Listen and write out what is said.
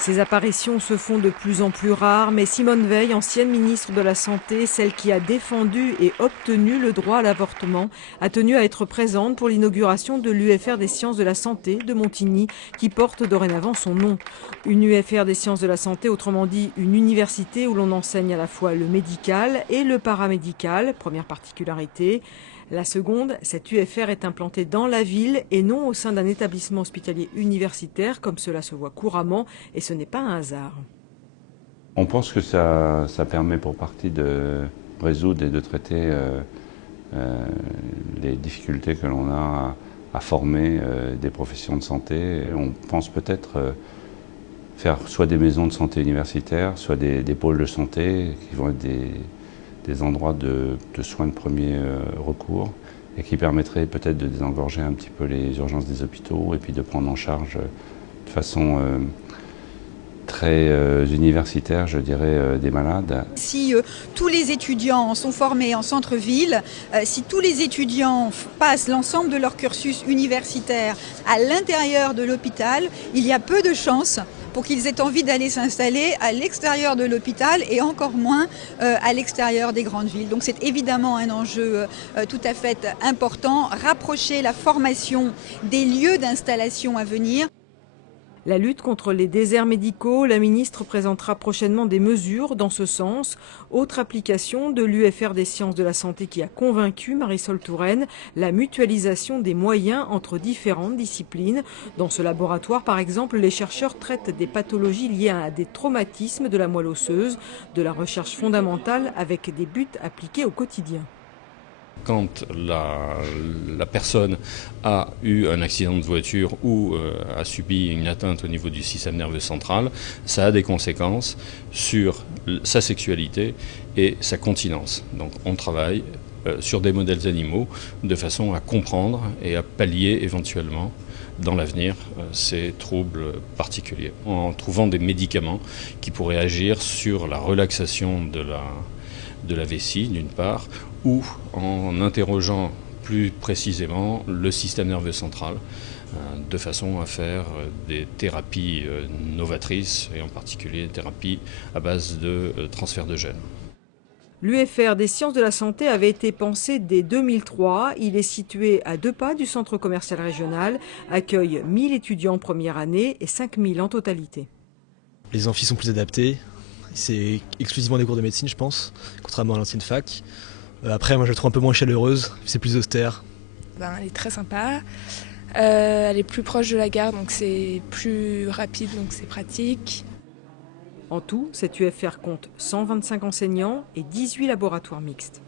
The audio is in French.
Ces apparitions se font de plus en plus rares, mais Simone Veil, ancienne ministre de la Santé, celle qui a défendu et obtenu le droit à l'avortement, a tenu à être présente pour l'inauguration de l'UFR des sciences de la santé de Montigny, qui porte dorénavant son nom. Une UFR des sciences de la santé, autrement dit une université où l'on enseigne à la fois le médical et le paramédical, première particularité. La seconde, cette UFR est implantée dans la ville et non au sein d'un établissement hospitalier universitaire, comme cela se voit couramment, et ce n'est pas un hasard. On pense que ça permet pour partie de résoudre et de traiter les difficultés que l'on a à former des professions de santé. On pense peut-être faire soit des maisons de santé universitaires, soit des pôles de santé qui vont être des endroits de soins de premier recours et qui permettraient peut-être de désengorger un petit peu les urgences des hôpitaux et puis de prendre en charge de façon très universitaire, je dirais, des malades. Si tous les étudiants sont formés en centre-ville, si tous les étudiants passent l'ensemble de leur cursus universitaire à l'intérieur de l'hôpital, il y a peu de chances pour qu'ils aient envie d'aller s'installer à l'extérieur de l'hôpital et encore moins à l'extérieur des grandes villes. Donc c'est évidemment un enjeu tout à fait important, rapprocher la formation des lieux d'installation à venir. La lutte contre les déserts médicaux, la ministre présentera prochainement des mesures dans ce sens. Autre application de l'UFR des sciences de la santé qui a convaincu Marisol Touraine, la mutualisation des moyens entre différentes disciplines. Dans ce laboratoire, par exemple, les chercheurs traitent des pathologies liées à des traumatismes de la moelle osseuse, de la recherche fondamentale avec des buts appliqués au quotidien. Quand la personne a eu un accident de voiture ou a subi une atteinte au niveau du système nerveux central, ça a des conséquences sur sa sexualité et sa continence. Donc on travaille sur des modèles animaux de façon à comprendre et à pallier éventuellement dans l'avenir ces troubles particuliers, en trouvant des médicaments qui pourraient agir sur la relaxation de la vessie d'une part, ou en interrogeant plus précisément le système nerveux central, de façon à faire des thérapies novatrices, et en particulier des thérapies à base de transfert de gènes. L'UFR des sciences de la santé avait été pensé dès 2003. Il est situé à 2 pas du centre commercial régional, accueille 1000 étudiants en première année et 5000 en totalité. Les amphis sont plus adaptés. C'est exclusivement des cours de médecine, je pense, contrairement à l'ancienne fac. Après, moi, je la trouve un peu moins chaleureuse, c'est plus austère. Elle est très sympa. Elle est plus proche de la gare, donc c'est plus rapide, donc c'est pratique. En tout, cette UFR compte 125 enseignants et 18 laboratoires mixtes.